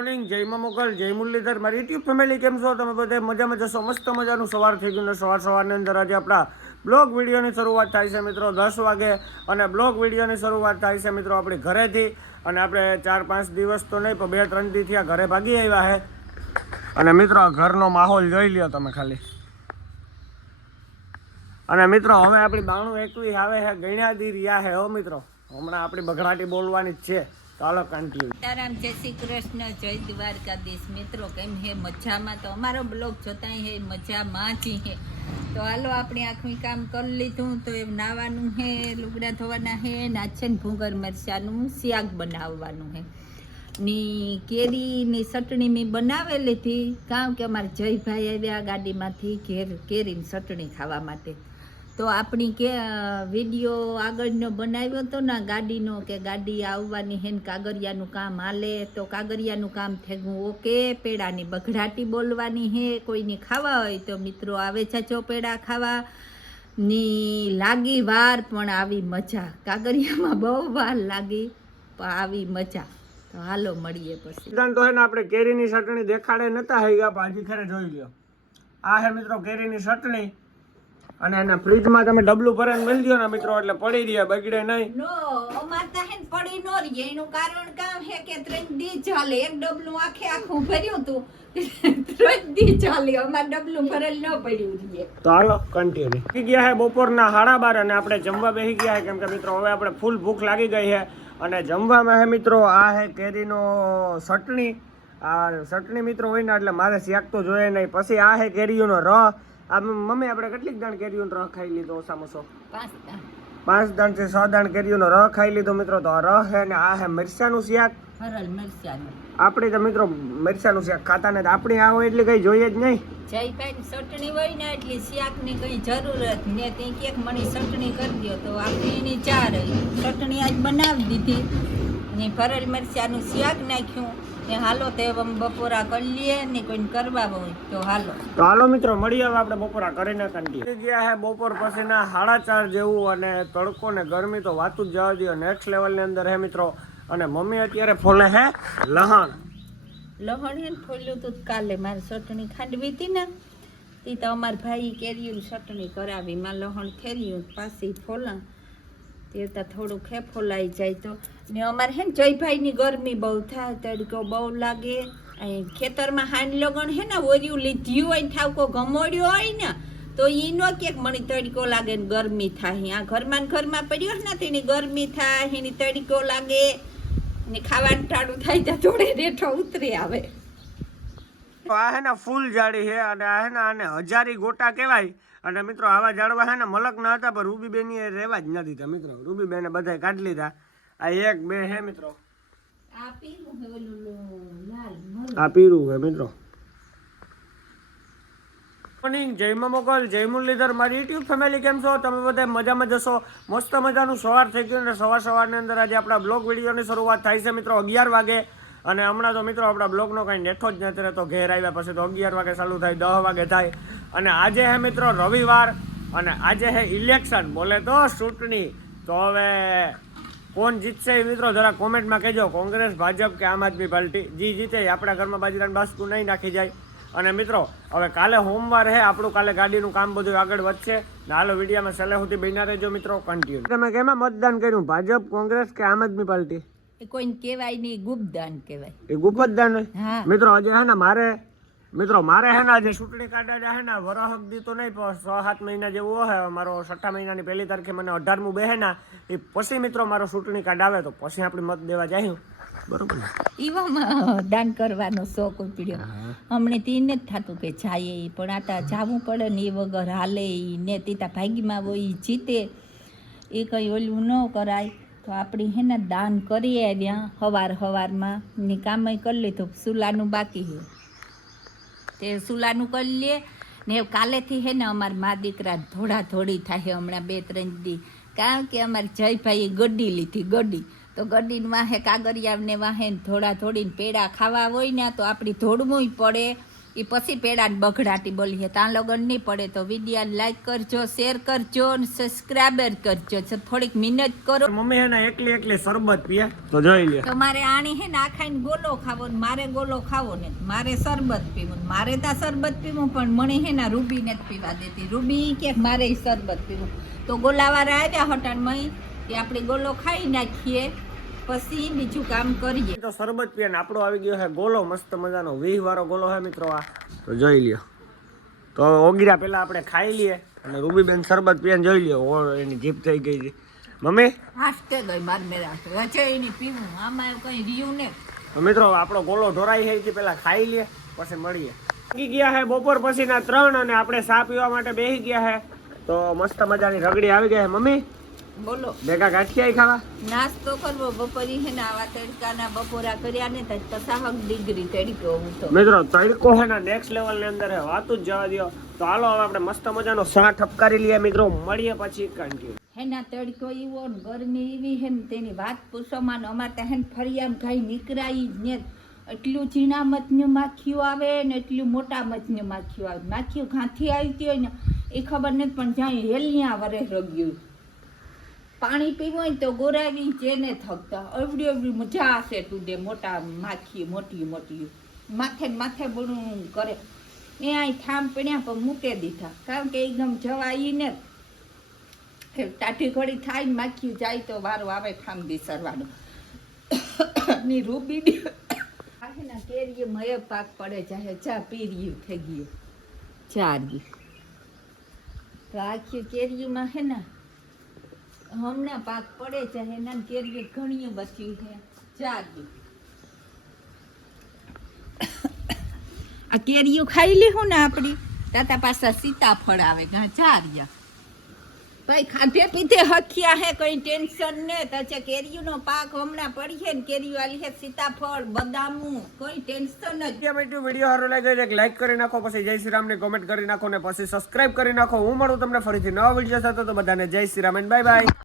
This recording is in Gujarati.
મોર્નિંગ જય મોગલ જય મુરલીધર મારી યુટ્યુબ ફેમિલી કેમ છો તમે બધા મજામાં જશો મસ્ત મજાનું સવાર થઈ ગયું ને સવારની અંદર આજે આપણા બ્લોગ વિડીયોની શરૂઆત થાય છે મિત્રો 10 વાગે અને બ્લોગ વિડીયોની શરૂઆત થાય છે મિત્રો આપણી ઘરેથી અને આપણે 4-5 દિવસ તો નહીં પણ 2-3 દિવસથી આ ઘરે ભાગી આવ્યા છે અને મિત્રો ઘરનો માહોલ જોઈ લ્યો તમે ખાલી અને મિત્રો હવે આપણી 92-21 આવે છે ગણ્યાદી રહ્યા છે હો મિત્રો હમણાં આપણી બઘડાટી બોલવાની જ છે ચાલો કન્ટિન્યુ સીતારામ જય શ્રી કૃષ્ણ જય દ્વારકાધીશ મિત્રો કેમ હે મજામાં તો અમારો બ્લોગ જોતા હે મજામાં જ હે તો હાલો આપણે આખું કામ કરી લીધું તો એ નાવાનું હે લુગડા ધોવાના હે નાચન ભૂંગર મરચાનું શાક બનાવવાનું હે ની કેરીની ચટણી મેં બનાવેલી હતી કારણ કે અમારા જયભાઈ આવ્યા ગાડીમાંથી કેરીની ચટણી ખાવા માટે તો આપણી કે વિડીયો આગળનો બનાવ્યો હતો ને ગાડીનો કે ગાડી આવવાની હે ને કાગરિયાનું કામ હાલે તો કાગરિયાનું કામ થયું ઓકે પેડાની બઘડાટી બોલવાની હે કોઈની ખાવા હોય તો મિત્રો આવે છે પેડા ખાવા ની લાગી વાર પણ આવી મજા કાગરિયામાં બહુ વાર લાગી પણ આવી મજા તો હાલો મળીએ પછી તો હે ને આપણે કેરીની ચટણી દેખાડે નતા હઈ ગયા ભાજી ખેરે જોઈ લ્યો આ હે મિત્રો કેરીની ચટણી અને એના ફ્રીજમાં તમે ડબલું ભરીને મેલી દો ને મિત્રો એટલે પડી રહ્યા બગડે નહીં નો અમાર તો હે પડી નો રહી એનું કારણ કામ હે કે 3 દી ચાલે એક ડબલું આખું ભર્યું તું 3 દી ચાલે અમાર ડબલું ભરેલ ન પડ્યું રહે તો હાલો કન્ટિન્યુ થઈ ગયા હે બપોરના 12:30 અને આપણે જમવા બેસી ગયા હે કેમ કે મિત્રો હવે આપણે ફૂલ ભૂખ લાગી ગઈ છે અને જમવામાં હે મિત્રો આ હે કેરીનો ચટણી આ ચટણી મિત્રો હોય ને એટલે મારે શાક તો જોઈએ નહીં પછી આ હે કેરીઓનો રસ આ મમ્મી આપણે કેટલીક દાણ કેરીઓનો રસ ખાઈ લીધો ઓછામાં ઓછો 5 દાણ થી 6 દાણ કેરીઓનો રસ ખાઈ લીધો મિત્રો તો આ રસ હે ને આ હે મરચાનું શાક હરલ મરચાનું આપણે તો મિત્રો મરચાનું શાક ખાતા નથી આપણી આ હોય એટલે કઈ જોઈએ જ નહીં જયભાઈ ચટણી હોય ને એટલે શાકની કઈ જરૂરત ને તે કેક મણી ચટણી કરી દો તો આપણે એની ચાર ચટણી આજ બનાવી દીધી ને ભરેલ મરચાનું શાક નાખ્યું ને હાલો તે બપોરા કરી લઈએ ને કોઈ કરવા હોય તો હાલો મિત્રો મળીએ હવે આપણે બપોરા કરીને કંટીન્યુ ગયા હે બપોર પછીના 4:30 જેવું અને તડકો ને ગરમી તો વાતું જ જવા દો નેક્સ્ટ લેવલની અંદર હે મિત્રો અને મમ્મી અત્યારે ફોલે હે લહણ હે ફોલ્યું તું કાલે મારી ચટણી ખાંડવી હતી ને એ તો અમારા ભાઈ કેરીયું ચટણી કરાવી માં લહણ ખેર્યું પાછી ફોલા તે તો થોડું ફોલાઈ જાય તો ને અમારે હે ને જયભાઈની ગરમી બહુ થાય તડકો બહુ લાગે ખેતરમાં હાન લગણ હે ને ઓર્યું લીધ્યું હોય ને ઠાવકો ગમોડ્યો હોય ને તો ઈનો કેક મને તડકો લાગે ને ગરમી થાય આ ઘરમાં પડ્યો ને તેની ગરમી થાય એની તડકો લાગે ને ખાવાનું ટાળું થાય ત્યાં થોડે રેઠો ઉતરી આવે આ હે ને ફૂલ જાડી છે અને આ હે ને આને હજારી ગોટા કહેવાય અને મિત્રો આવા ઝાડવા હે ને મલક ના હતા પણ રૂબીબેન એ રહેવા જ ન દીધા મિત્રો રૂબીબેને બધા કાઢી લીધા આ 1-2 હે મિત્રો આ પીરું હે મિત્રો મોર્નિંગ જય મોગલ જય મુરલીધર મારી યુટ્યુબ ફેમિલી કેમ છો તમે બધા મજામાં જશો મસ્ત મજાનું સવાર થઈ ગયું અને સવારની અંદર આજે આપણા બ્લોગ વિડીયોની શરૂઆત થાય છે મિત્રો 11 વાગે અને હમણાં તો મિત્રો આપણા બ્લોગનો કાંઈ નેઠો જ નથી રહેતો ઘેર આવ્યા પછી તો 11 વાગે ચાલુ થાય 10 વાગે થાય અને આજે હે મિત્રો રવિવાર અને આજે હે ઇલેક્શન બોલે તો ચૂંટણી તો હવે કોણ જીતશે એ મિત્રો જરા કોમેન્ટમાં કહેજો કોંગ્રેસ ભાજપ કે આમ આદમી પાર્ટી જી જીતે આપણા ઘરમાં બાજરાની બાસ્કુ નહીં નાખી જાય અને મિત્રો હવે કાલે સોમવાર હે આપણું કાલે ગાડીનું કામ બધું આગળ વધશે ને હાલો વિડીયોમાં છેલ્લે સુધી બન્યા રહેજો મિત્રો કન્ટિન્યુ તમે કેમાં મતદાન કર્યું ભાજપ કોંગ્રેસ કે આમ આદમી પાર્ટી કોઈને કહેવાય નહીં ગુપદાન કહેવાય એ ગુપદાન મિત્રો આજે હે ને મારે હે ને આજે ચૂંટણી કાઢ્યા હે ને વરહક દી તો નહીં પણ 6-7 મહિના જેવું હોય મારો 6 મહિનાની 1 તારીખે મને 18મું બેહે ના એ પછી મિત્રો મારો ચૂંટણી કાર્ડ આવે તો પછી આપણે મત દેવા જાય બરોબર એવામાં દાન કરવાનો શોખ પડ્યો હમણે તીને જ થતું કે જાય પણ આતા જાવું પડે ને એ વગર હાલે ને તીતા ભાગીમાં હોય જીતે એ કંઈ ઓલું ન કરાય તો આપણે હે ને દાન કરીએ આવ્યા હવારમાં ને કામ કરી લીધું સુલાનું બાકી છે તે સુલાનું કરી લે ને કાલેથી હે ને અમારા મા દીકરા ધોળી થાય હમણાં 2-3 દી કારણ કે અમારે જયભાઈએ ગड्डी લીધી ગड्डी તો ગड्डीને વાહે કાગરિયાને વાહે ધોળીને પેડા ખાવા હોય ને તો આપણી ધોળવું પડે એ પછી પેડાને બગડાટી બોલીએ ત્યાં લગન નહીં પડે તો વિડીયો લાઈક કરજો, શેર કરજો અને સબસ્ક્રાઈબર કરજો. તો થોડીક મહેનત કરો. મમ્મી હે ને એકલી શરબત પીએ તો જોઈ લે. તો મારે આણી હે ને આ ખાઈને ગોલો ખાવો ને મારે ગોલો ખાવો ને મારે શરબત પીવું ને મારે ત્યાં શરબત પીવું પણ મને હે ને રૂબી ને જ પીવા દેતી. રૂબી કે મારે શરબત પીવું તો ગોલાવાળા આવ્યા હોટલમાં કે આપણે ગોલો ખાઈ નાખીએ પછી બીજું કામ કરીએ. તો શરબત પીએ ને આપણો આવી ગયો છે ગોલો, મસ્ત મજાનો 20 વાળો ગોલો છે મિત્રો આ. તો જોઈ લ્યો. તો ઓગીરા પેલા આપણે ખાઈ લઈએ અને રૂબીબેન શરબત પીએ જોઈ લ્યો એની જીભ થઈ ગઈ છે. મમ્મી હાસ્તે ગઈ માર મેરા રચોઈની પીવું આમાં કઈ રહ્યું ને. તો મિત્રો આપણો ગોલો ઢોરાઈ છે તે પેલા ખાઈ લઈએ પછી મળીએ. વાગી ગયા છે બપોર પછીના 3 અને આપણે ચા પીવા માટે બેસી ગયા છે. તો મસ્ત મજાની રગડી આવી ગઈ છે. મમ્મી બોલો ભેગા ગાંઠિયા ખાવા નાસ્તો કરવો બપોરી હે ને આવા તડકાના બપોરા કર્યા ને તો 50 ડિગ્રી તડકો હું તો મિત્રો તડકો છે ને નેક્સ્ટ લેવલ ની અંદર છે, વાતું જ જવા દો. તો હાલો હવે આપણે મસ્ત મજાનો ચા ઠપકારી લઈએ મિત્રો, મળીએ પછી કન્ટિન્યુ. હેના તડકો એવો ને ગરમી એવી હે ને તેની વાત પૂછોમાં અમારે ત્યાં હેન ફરિયામ ગાઈ નીકળાઈ જ ને એટલું ઝીણા મચનું માખીઓ આવે ને એટલું મોટા મચનું માખીઓ આવે. માખીઓ ઘાંથી આવતી હોય ને એ ખબર નથી પણ જ્યાં હેલિયા વરે રગ્યું. પાણી પીવું હોય તો ગોરાવી જેને થકતા અવડી અવડી મજા હશે તું દે મોટા માખી મોટી મોટી માથે ને માથે બોલું કરે એ અહીં થામ પીણ્યા પણ મૂકે દીધા કારણ કે એકદમ જવાઈ ને ટાઢી ઘડી થાય ને માખી જાય તો વારો આવે ઠામ બેસરવાનો ની રૂબી ના કેરીએ મય પાક પડે ચાહે ચા પીર્યું થઈ ગયું ચાર તો આખી કેરીમાં હે ને હમણાં પાક પડે છે એના કેરીએ ઘણી બચ્યું છે ચાર આ કેરીઓ ખાઈ લેવું ને આપણી તાતા પાછા સીતાફળ આવે ચાર્યા ભાઈ ખાધે પીધે હખ્યા હે કઈ ટેન્શન ને તો કેરીનો પાક હમણાં પડીએ ને કેરીઓ આલી હે સીતાફળ બદામું કઈ ટેન્શન જ. વિડીયો સારો લાગ્યો છે લાઈક કરી નાખો, પછી જય શ્રી રામ ને કોમેન્ટ કરી નાખો ને પછી સબસ્ક્રાઇબ કરી નાખો. હું મળું તમને ફરીથી નવા વિડીયો સાથે. તો બધાને જય Shri Ram and bye bye.